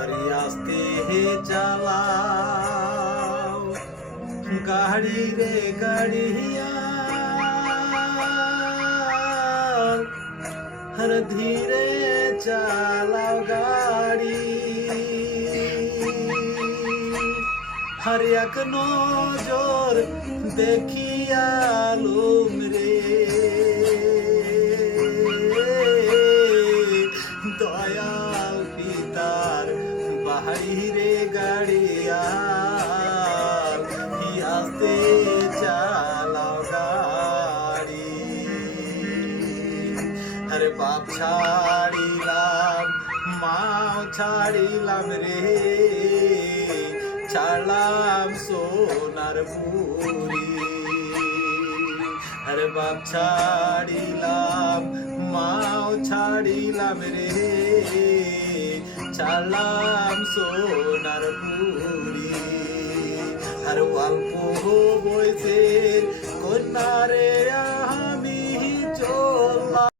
আরে আস্তে হে চালাও গাড়ি রে গাড়িয়া, हर धीरे चालाओ गाड़ी, हर एक नजर देखिया लुम रे दयाल पितार बाहिरे गाड़िया आस्ते चालाओ गाड़ी। আরে বাপ ছাড়িলাম মাও ছাড়িলাম রে, ছাড়লাম সোনার পুরি। আরে বাপ ছাড়িলাম মাও ছাড়িলাম রে, ছাড়লাম সোনার পুরি। আর অল্প বয়সের কন্যা রে